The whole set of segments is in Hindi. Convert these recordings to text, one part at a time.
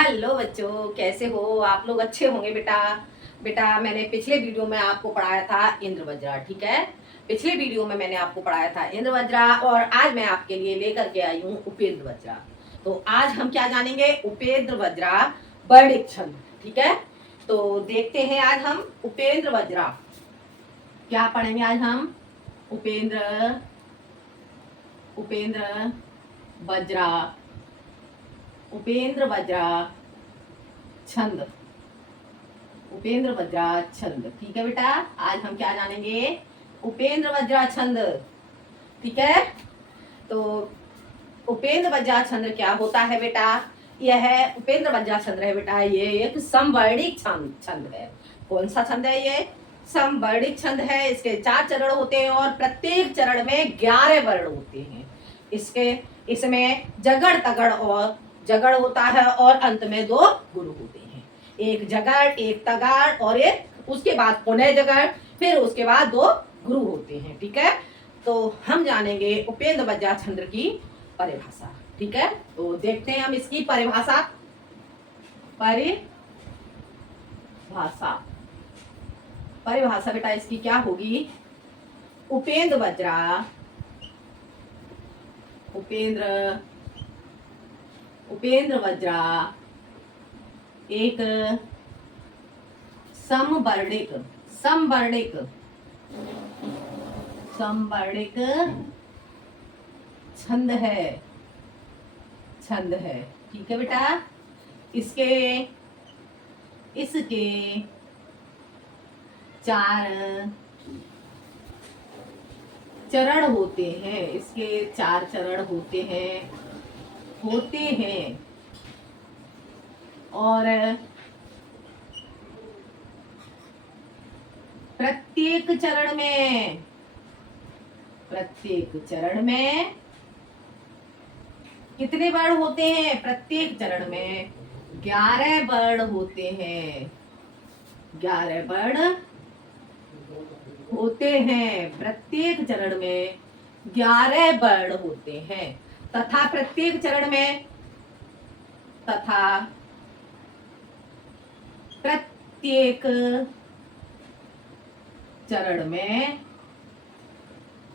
हेलो बच्चों, कैसे हो आप लोग? अच्छे होंगे बेटा। बेटा मैंने पिछले वीडियो में आपको पढ़ाया था इंद्र वज्रा, ठीक है। पिछले वीडियो में मैंने आपको पढ़ाया था इंद्र वज्रा और आज मैं आपके लिए लेकर के आई हूँ उपेंद्र वज्रा। तो आज हम क्या जानेंगे? उपेंद्र वज्रा वर्णिक छंद, ठीक है। तो देखते हैं आज हम उपेंद्र वज्रा क्या पढ़ेंगे। आज हम उपेंद्र उपेंद्र वज्रा उपेंद्र वज्रा छंद, उपेंद्र वज्रा छंद, ठीक है बेटा। आज हम क्या जानेंगे? उपेंद्र वज्रा छंद, ठीक है। तो उपेंद्र वज्रा छंद क्या होता है बेटा? यह उपेंद्र वज्रा छंद है बेटा, ये एक समवर्णिक छंद है। कौन सा छंद है ये? समवर्णिक छंद है। इसके 4 चरण होते हैं और प्रत्येक चरण में 11 वर्ण होते हैं। इसमें जगड़ तगड़ और जगड़ होता है और अंत में 2 गुरु होते हैं। एक जगड़, एक तगड़ और एक उसके बाद पुनः जगड़, फिर उसके बाद 2 गुरु होते हैं, ठीक है। तो हम जानेंगे उपेंद्र वज्रा छंद की परिभाषा, ठीक है। तो देखते हैं हम इसकी परिभाषा। परिभाषा परिभाषा बेटा इसकी क्या होगी? उपेंद्र वज्रा उपेंद्र उपेंद्र वज्रा एक समवर्णिक समवर्णिक समवर्णिक छंद है, ठीक है बेटा। इसके 4 चरण होते हैं। इसके 4 चरण होते हैं और प्रत्येक चरण में कितने वर्ण होते हैं? प्रत्येक चरण में 11 वर्ण होते हैं। 11 वर्ण होते हैं। प्रत्येक चरण में 11 वर्ण होते हैं तथा प्रत्येक चरण में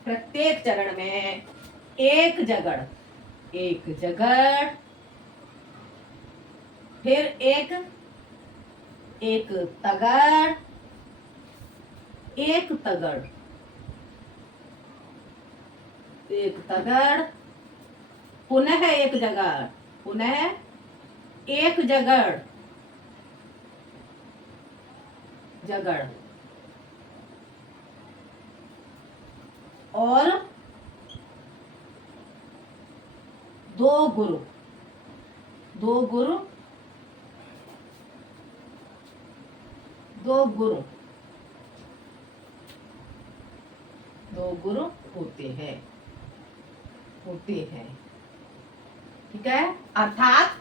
प्रत्येक चरण में एक जगड़, फिर एक तगड़, एक तगड़, पुनः एक जगड़, पुनः एक जगड़ और 2 गुरु, 2 गुरु, 2 गुरु, 2 गुरु होते हैं, ठीक है। अर्थात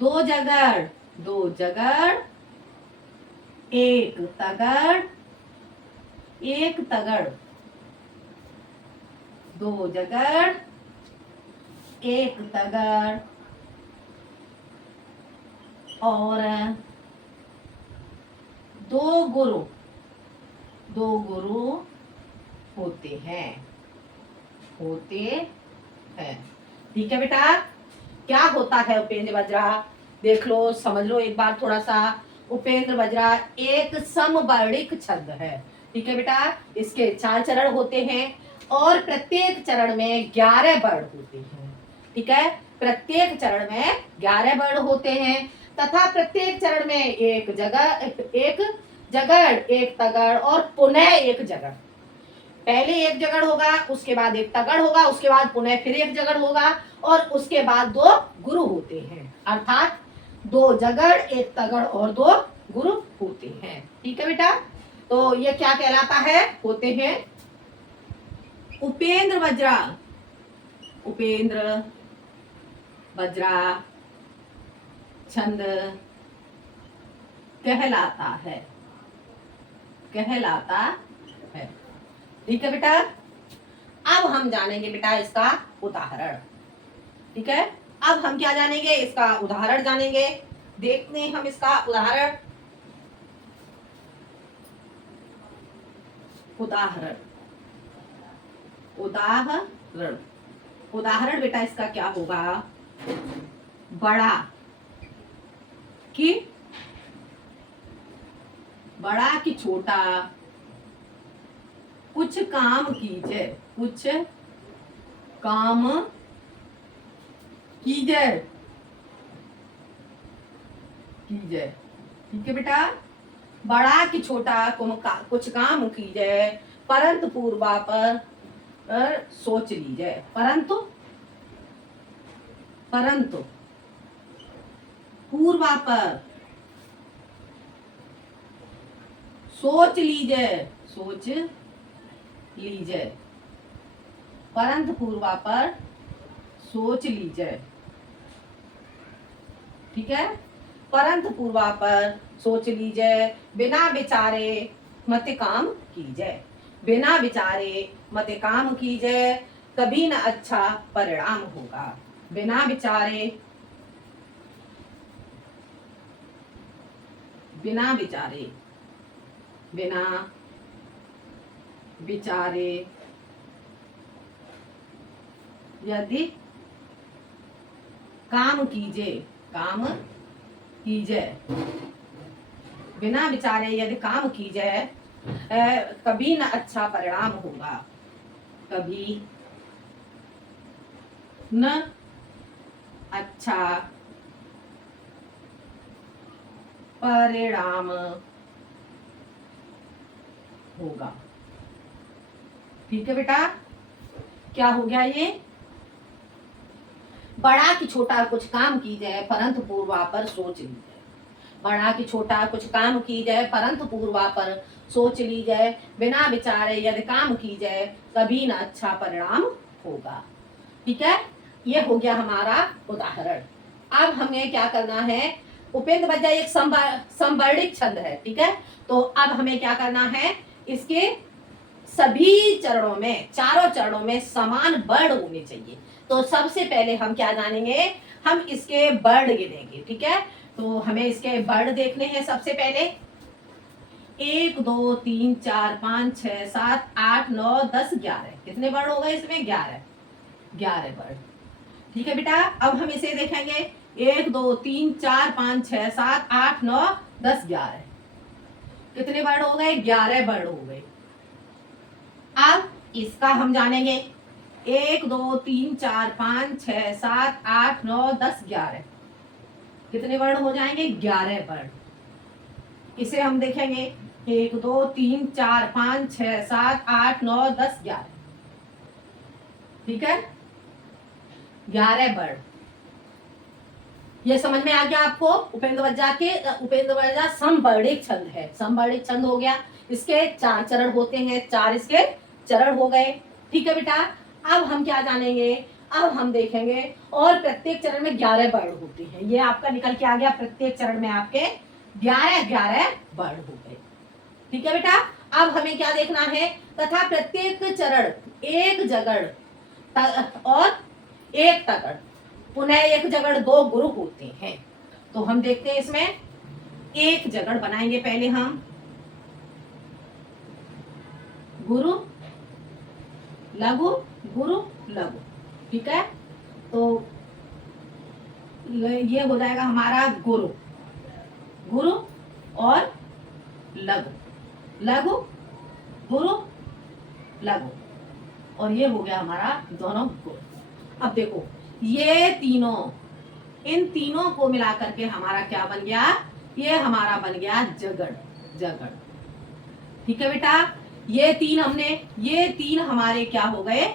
2 जगड़, 1 तगड़, 2 जगड़, 1 तगड़ और 2 गुरु होते हैं, ठीक है बेटा। क्या होता है उपेंद्र वज्रा? देख लो, समझ लो एक बार थोड़ा सा। उपेंद्र वज्रा एक समवर्णिक छंद है, ठीक है बेटा। इसके 4 चरण होते हैं और प्रत्येक चरण में 11 वर्ण होते हैं, ठीक है। प्रत्येक चरण में 11 वर्ण होते हैं तथा प्रत्येक चरण में एक जगड़, एक तगड़ और पुनः एक जगड़। पहले एक जगड़ होगा, उसके बाद एक तगड़ होगा, उसके बाद पुनः फिर एक जगड़ होगा और उसके बाद 2 गुरु होते हैं। अर्थात 2 जगड़, एक तगड़ और 2 गुरु होते हैं, ठीक है बेटा। तो ये क्या कहलाता है? होते हैं उपेंद्र वज्रा छंद कहलाता है, ठीक है बेटा। अब हम जानेंगे बेटा इसका उदाहरण। ठीक है, अब हम क्या जानेंगे, इसका उदाहरण जानेंगे। देखते हैं हम इसका उदाहरण। उदाहरण उदाहरण उदाहरण बेटा इसका क्या होगा, बड़ा कि छोटा, कुछ काम कीजिए, कुछ काम कीजिए, कीजिए। ठीक है बेटा, बड़ा कि छोटा कुछ काम कीजिए, परंतु पूर्वापर सोच लीजिए। परंतु पूर्वापर सोच लीजिए, सोच लीजिए। परंतु पूर्वापर सोच लीजिए। ठीक है, परंतु पूर्वापर सोच लीजिए, बिना विचारे मत काम कीजिए। बिना विचारे मत काम कीजिए, कभी न अच्छा परिणाम होगा। बिना विचारे बिना विचारे बिना विचारे यदि काम कीजिए, काम कीजिए, बिना विचारे यदि काम कीजिए, कभी न अच्छा परिणाम होगा। कभी न अच्छा परिणाम होगा। ठीक है बेटा, क्या हो गया ये, बड़ा कि छोटा कुछ काम की जाए परंतु पूर्वापर सोच ली जाए। बड़ा कि छोटा कुछ काम की जाए परंतु पूर्वापर सोच ली जाए, बिना विचारे यदि काम की जाए, कभी न अच्छा परिणाम होगा। ठीक है, ये हो गया हमारा उदाहरण। अब हमें क्या करना है, उपेंद्र बज्जा एक संवर्णित छंद है। ठीक है, तो अब हमें क्या करना है, इसके सभी चरणों में, चारों चरणों में समान वर्ण होने चाहिए। तो सबसे पहले हम क्या जानेंगे, हम इसके वर्ण गिनेंगे। ठीक है, तो हमें इसके वर्ण देखने हैं। सबसे पहले 1 2 3 4 5 6 7 8 9 10 11, कितने वर्ण हो गए इसमें, 11 वर्ण। ठीक है बेटा, अब हम इसे देखेंगे, 1 2 3 4 5 6 7 8 9 10 11, कितने वर्ण हो गए, 11 वर्ण हो गए। अब इसका हम जानेंगे, 1 2 3 4 5 6 7 8 9 10 11, कितने वर्ण हो जाएंगे, 11 वर्ण। इसे हम देखेंगे, 1 2 3 4 5 6 7 8 9 10 11, ठीक है, 11 वर्ण। ये समझ में आ गया आपको, उपेंद्र बज्जा समवर्णिक छंद है। समवर्णिक छंद हो गया, इसके 4 चरण होते हैं, 4 इसके चरण हो गए। ठीक है बेटा, अब हम क्या जानेंगे, अब हम देखेंगे, और प्रत्येक चरण में 11 वर्ण होते हैं। ये आपका निकल के आ गया, प्रत्येक चरण में आपके 11 वर्ण हो गए। ठीक है बेटा, अब हमें क्या देखना है, तथा प्रत्येक चरण एक जगड़ और एक तगड़, पुनः एक जगड़ 2 गुरु होते हैं। तो हम देखते हैं, इसमें एक जगड़ बनाएंगे पहले हम, गुरु लघु गुरु लघु। ठीक है, तो ये हो जाएगा हमारा गुरु गुरु और लघु, लघु गुरु लघु, और ये हो गया हमारा दोनों गुरु। अब देखो, ये तीनों, इन तीनों को मिलाकर के हमारा क्या बन गया, ये हमारा बन गया जगड़, जगड़। ठीक है बेटा, ये तीन हमारे क्या हो गए,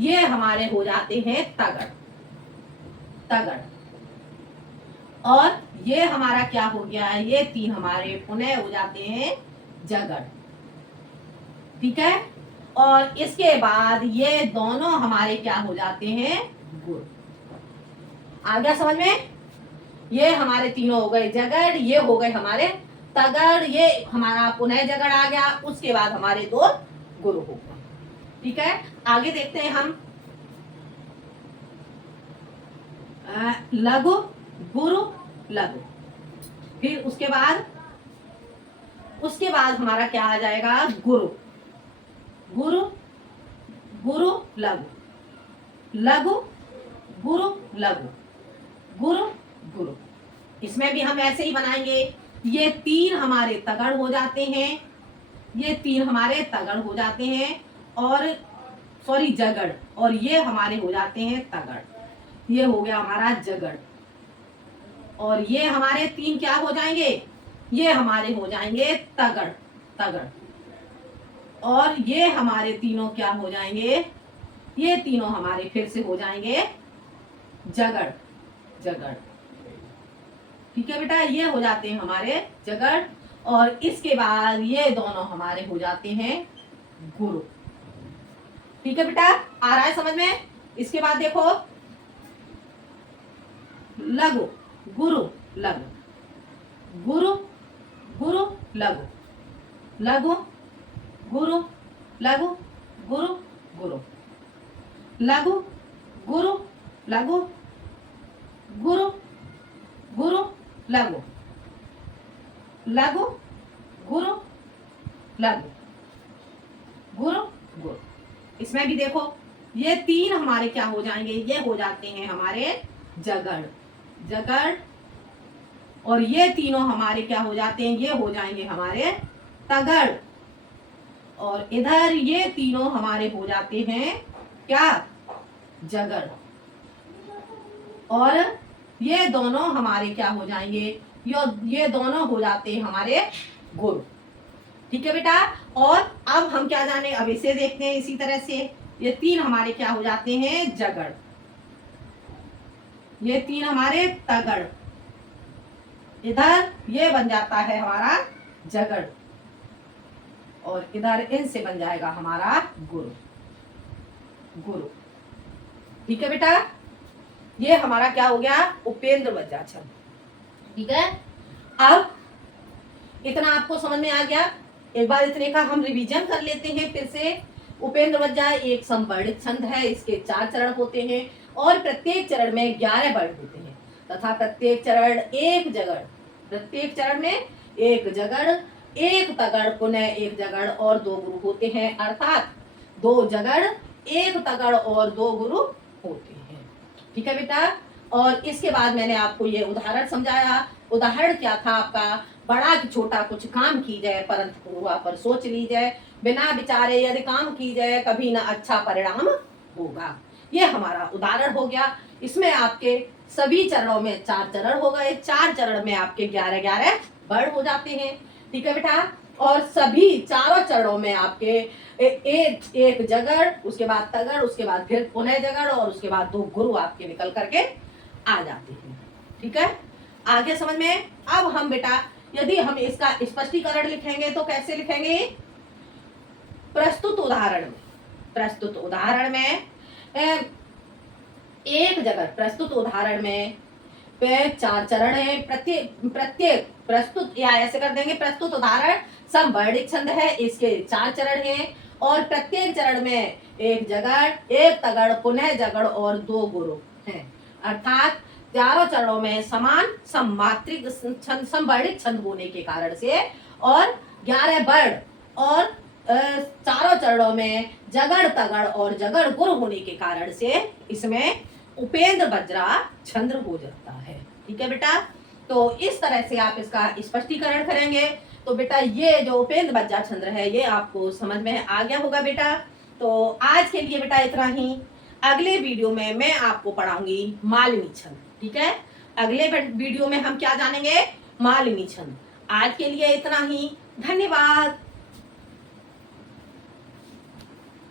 ये हमारे हो जाते हैं तगड़, तगड़। और ये हमारा क्या हो गया, ये 3 हमारे पुनः हो जाते हैं जगड़। ठीक है, और इसके बाद ये दोनों हमारे क्या हो जाते हैं, गुड़। आ गया समझ में, ये हमारे तीनों हो गए जगड़, ये हो गए हमारे तगड़, ये हमारा पुनः जगड़ आ गया, उसके बाद हमारे 2 गुरु हो गए। ठीक है, आगे देखते हैं हम। लघु, गुरु, लघु। फिर उसके बाद हमारा क्या आ जाएगा? गुरु, गुरु, गुरु, लघु, लघु, गुरु, लघु, गुरु, गुरु। इसमें भी हम ऐसे ही बनाएंगे। ये तीन हमारे तगड़ हो जाते हैं, ये तीन हमारे तगड़ हो जाते हैं, और सॉरी जगड़, और ये हमारे हो जाते हैं तगड़। ये हो गया हमारा जगड़, और ये हमारे तीन क्या हो जाएंगे? ये हमारे हो जाएंगे तगड़, तगड़। और ये हमारे तीनों क्या हो जाएंगे? ये तीनों हमारे फिर से हो जाएंगे जगड़, जगड़। ठीक है बेटा, ये हो जाते हैं हमारे जगड़, और इसके बाद ये दोनों हमारे हो जाते हैं गुरु। ठीक है बेटा, आ रहा है समझ में? इसके बाद देखो, लघु, गुरु, लघु, गुरु, गुरु, लघु, लघु, गुरु, लघु, गुरु, गुरु, लघु, गुरु, लघु, गुरु, गुरु, लघु, लघु, गुरु, लघु, गुरु, गुरु। इसमें भी देखो, ये तीन हमारे क्या हो जाएंगे? ये हो जाते हैं हमारे जगड़, जगड़। और ये तीनों हमारे क्या हो जाते हैं? ये हो जाएंगे हमारे तगड़। और इधर ये तीनों हमारे हो जाते हैं क्या? जगड़। और ये दोनों हमारे क्या हो जाएंगे? ये दोनों हो जाते हैं हमारे गुरु। ठीक है बेटा, और अब हम क्या जाने, अब इसे देखते हैं। इसी तरह से ये तीन हमारे क्या हो जाते हैं? जगड़। ये तीन हमारे तगड़, इधर ये बन जाता है हमारा जगड़, और इधर इनसे बन जाएगा हमारा गुरु, गुरु। ठीक है बेटा, ये हमारा क्या हो गया? उपेंद्र वज्राक्षर। ठीक है, अब इतना आपको समझ में आ गया। एक बार इतने का हम रिवीजन कर लेते हैं फिर से। उपेंद्र वज्रा एक संवर्णित छंद है, इसके 4 चरण होते हैं, और प्रत्येक चरण में 11 वर्ण होते हैं, तथा प्रत्येक चरण एक जगड़, प्रत्येक चरण में एक जगड़, एक तगड़, पुनः एक जगड़ और 2 गुरु होते हैं, अर्थात 2 जगड़, एक तगड़ और 2 गुरु होते हैं। ठीक है बेटा, और इसके बाद मैंने आपको ये उदाहरण समझाया। उदाहरण क्या था आपका? बड़ा कि छोटा कुछ काम की जाए, परंतु पूर्वा पर सोच ली जाए, बिना विचारे यदि काम की जाए, कभी ना अच्छा परिणाम होगा। ये हमारा उदाहरण हो गया। इसमें आपके सभी चरणों में 4 चरण हो गए, 4 चरण में आपके 11-11 वर्ण हो जाते हैं। ठीक है बेटा, और सभी चारों चरणों में आपके एक जगड़, उसके बाद तगड़, उसके बाद फिर पुनः जगड़, और उसके बाद 2 गुरु आपके निकल करके आ जाते हैं। ठीक है, आगे समझ में? अब हम बेटा यदि हम इसका स्पष्टीकरण लिखेंगे तो कैसे लिखेंगे? प्रस्तुत उदाहरण में, प्रस्तुत उदाहरण में एक जगड़, प्रस्तुत उदाहरण में 4 चरण है, प्रत्येक प्रस्तुत, या ऐसे कर देंगे, प्रस्तुत उदाहरण संवर्णित छंद है, इसके 4 चरण हैं, और प्रत्येक चरण में एक जगड़, एक तगड़, पुनः जगड़ और 2 गुरु हैं, अर्थात 4 चरणों में समान सममात्रिक छंद, संवर्णित छंद होने के कारण से, और 11 वर्ण, और 4 चरणों में जगड़, तगड़ और जगड़ गुरु होने के कारण से इसमें उपेंद्र वज्रा छंद हो जाता है। ठीक है बेटा, तो इस तरह से आप इसका स्पष्टीकरण करेंगे तो बेटा ये जो उपेंद्र वज्रा छंद है ये आपको समझ में आ गया होगा बेटा। तो आज के लिए बेटा इतना ही। अगले वीडियो में मैं आपको पढ़ाऊंगी मालिनी छंद। ठीक है, अगले वीडियो में हम क्या जानेंगे? मालिनी छंद। आज के लिए इतना ही, धन्यवाद।